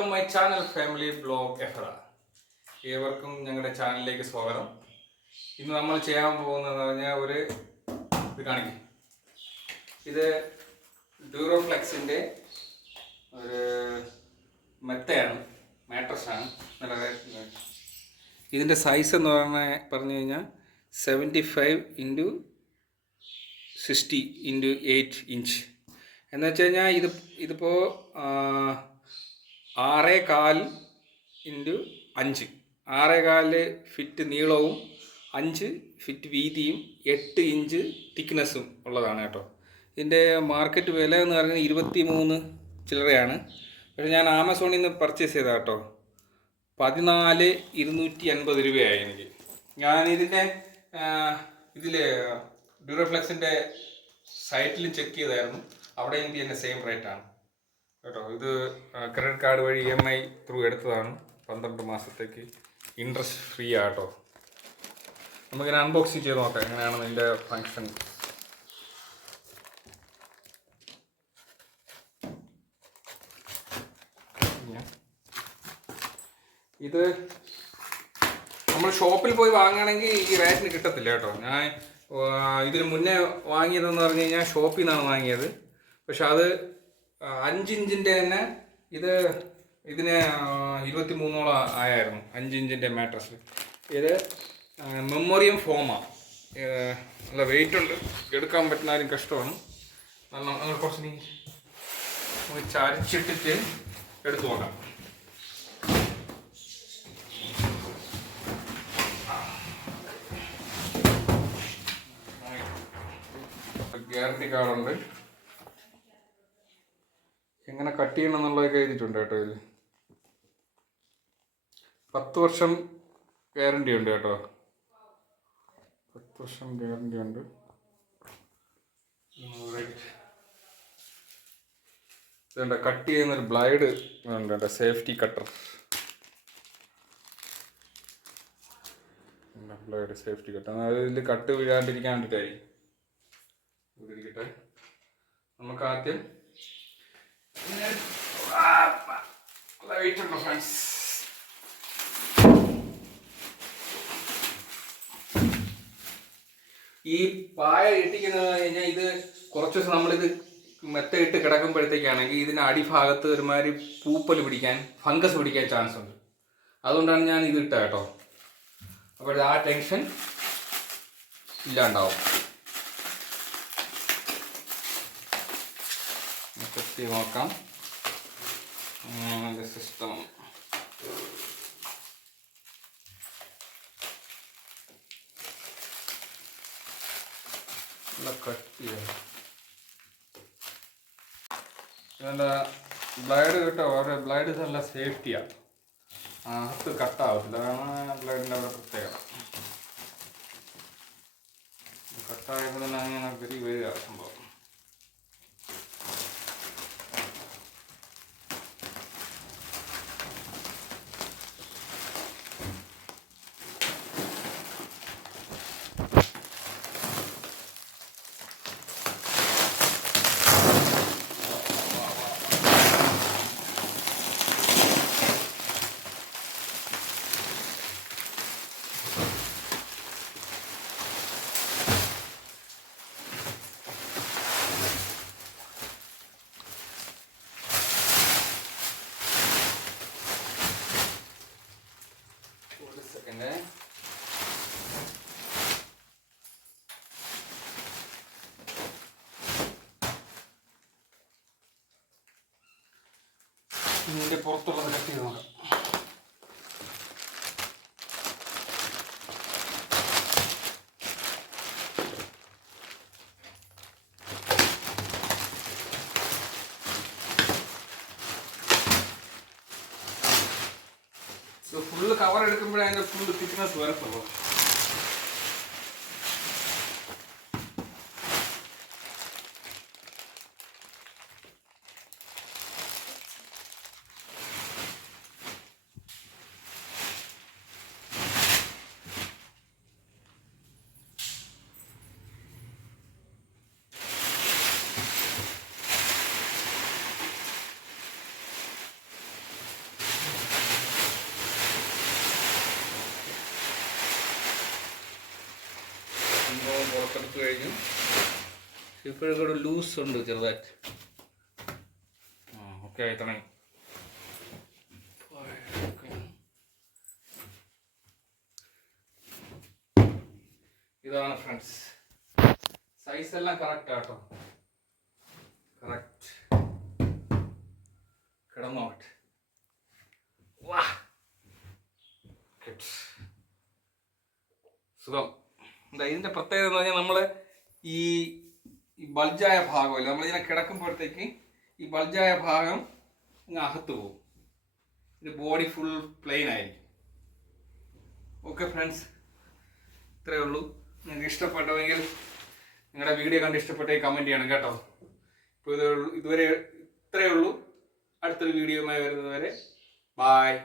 Welcome my channel family blog എഫ്ര. ഏവർക്കും ഞങ്ങളുടെ ചാനലിലേക്ക് സ്വാഗതം. ഇന്ന് നമ്മൾ ചെയ്യാൻ പോകുന്നതെന്ന് പറഞ്ഞാൽ ഇത് കാണിക്കും. ഇത് ഡ്യൂറോഫ്ലെക്സിൻ്റെ ഒരു മെത്തയാണ്, മാട്രസാണ്. ഇതിൻ്റെ സൈസ് എന്ന് പറഞ്ഞു കഴിഞ്ഞാൽ 75x60x8 എന്ന് വെച്ച് കഴിഞ്ഞാൽ ഇതിപ്പോൾ 6.25 x 5 6.25 ഫിറ്റ് നീളവും 5 ഫിറ്റ് വീതിയും 8 ഇഞ്ച് തിക്നെസ്സും ഉള്ളതാണ് കേട്ടോ. ഇതിൻ്റെ മാർക്കറ്റ് വില എന്ന് പറയുന്നത് 23 ചില്ലറയാണ്. പക്ഷേ ഞാൻ ആമസോണിൽ നിന്ന് പർച്ചേസ് ചെയ്ത കേട്ടോ. 14,250 രൂപയായി എനിക്ക്. ഞാൻ ഇതിൽ ഡ്യൂറോഫ്ലെക്സിൻ്റെ സൈറ്റിൽ ചെക്ക് ചെയ്തായിരുന്നു. അവിടെ എനിക്ക് തന്നെ സെയിം റേറ്റാണ് കേട്ടോ. ഇത് ക്രെഡിറ്റ് കാർഡ് വഴി EMI ത്രൂ എടുത്തതാണ്. 12 മാസത്തേക്ക് ഇൻട്രസ്റ്റ് ഫ്രീ ആട്ടോ. നമുക്കിങ്ങനെ അൺബോക്സിങ് ചെയ്ത് നോക്കാം എങ്ങനെയാണ് ഇതിൻ്റെ ഫങ്ഷൻ. ഇത് നമ്മൾ ഷോപ്പിൽ പോയി വാങ്ങുകയാണെങ്കിൽ ഈ റേറ്റിന് കിട്ടത്തില്ല കേട്ടോ. ഞാൻ ഇതിന് മുന്നേ വാങ്ങിയതെന്ന് പറഞ്ഞു കഴിഞ്ഞാൽ ഷോപ്പിൽ നിന്നാണ് വാങ്ങിയത്. പക്ഷെ അത് 5 ഇഞ്ചിൻ്റെ തന്നെ ഇതിന് 23 ആയായിരുന്നു. 5 ഇഞ്ചിൻ്റെ മാട്രസ്. ഇത് മെമ്മോറിയം ഫോമാണ്. നല്ല വെയിറ്റ് ഉണ്ട്, എടുക്കാൻ പറ്റുന്നാലും കഷ്ടമാണ്. കുറച്ച് ചരിച്ചിട്ടിട്ട് എടുത്തു നോക്കാം. ഗ്യാരണ്ടി കാർഡുണ്ട്. എങ്ങനെ കട്ട് ചെയ്യണം എന്നുള്ളതൊക്കെ എഴുതിയിട്ടുണ്ട് കേട്ടോ. ഇതിൽ 10 വർഷം ഗ്യാരണ്ടി ഉണ്ട് കേട്ടോ. 10 വർഷം ഗ്യാരണ്ടി ഉണ്ട്. ഇതുണ്ട്, കട്ട് ചെയ്യുന്നൊരു ബ്ലേഡ് ഉണ്ട് കേട്ടോ, safety cutter. Blade safety cutter, അതായത് ഇതിൽ കട്ട് വീഴാണ്ടിരിക്കാൻ വേണ്ടിയിട്ടായി. ഇതിരിക്കട്ടെ. നമുക്ക് ആദ്യം വെയിറ്റ് ഉണ്ടോ ഫ്രണ്ട്സ്? ഈ പായ ഇട്ടിക്കുന്നത് കഴിഞ്ഞാൽ ഇത് കുറച്ച് ദിവസം നമ്മളിത് മെത്തയിട്ട് കിടക്കുമ്പോഴത്തേക്കാണെങ്കിൽ ഇതിൻ്റെ അടിഭാഗത്ത് ഒരുമാതിരി പൂപ്പൽ പിടിക്കാൻ, ഫംഗസ് പിടിക്കാൻ ചാൻസ് ഉണ്ട്. അതുകൊണ്ടാണ് ഞാൻ ഇത് ഇട്ട കേട്ടോ. അപ്പോൾ ആ ടെൻഷൻ ഇല്ലാണ്ടാവും. കത്തി നോക്കാം സിസ്റ്റം. കട്ടിയാണ് ഇതിൻ്റെ ബ്ലേഡ് കേട്ടോ. അവരുടെ ബ്ലേഡ് നല്ല സേഫ്റ്റിയാണ്, അകത്ത് കട്ടാവത്തില്ല. അതാണ് ബ്ലേഡിൻ്റെ അവിടെ പ്രത്യേകത. കട്ടായപ്പോൾ തന്നെ അങ്ങനെ വരിക സംഭവം. ഇതിൻ്റെ പുറത്തുള്ളത് കട്ട് ചെയ്ത് നോക്കാം. ഫുള്ള് കവർ എടുക്കുമ്പോഴേ അതിൻ്റെ ഫുള്ള് തിക്നെസ് വരത്തുള്ളൂ. ഇപ്പോഴും കൂടെ ലൂസ് ഉണ്ട് ചെറുതായിട്ട്. ഓക്കെ ആയി തുടങ്ങി. ഇതാണ് ഫ്രണ്ട്സ്, സൈസ് എല്ലാം കറക്റ്റ് ആട്ടോ, കറക്റ്റ് കിടന്നോട്ടെ. വാ സുഖം. എന്താ ഇതിൻ്റെ പ്രത്യേകത എന്ന് പറഞ്ഞാൽ നമ്മൾ ഈ ബൾജായ ഭാഗമില്ല, നമ്മളിങ്ങനെ കിടക്കുമ്പോഴത്തേക്ക് ഈ ബൾജായ ഭാഗം അങ്ങ് അകത്ത് പോകും. ഇത് ബോഡി ഫുൾ പ്ലെയിൻ ആയിരിക്കും. ഓക്കെ ഫ്രണ്ട്സ്, ഇത്രയേ ഉള്ളൂ. നിങ്ങൾക്ക് ഇഷ്ടപ്പെട്ടെങ്കിൽ നിങ്ങളുടെ വീഡിയോ കണ്ട് ഇഷ്ടപ്പെട്ടെങ്കിൽ കമൻറ്റ് ചെയ്യണം കേട്ടോ. ഇപ്പോൾ ഇതുവരെ ഇത്രയേ ഉള്ളൂ. അടുത്തൊരു വീഡിയോയുമായി വരുന്നത് വരെ ബായ്.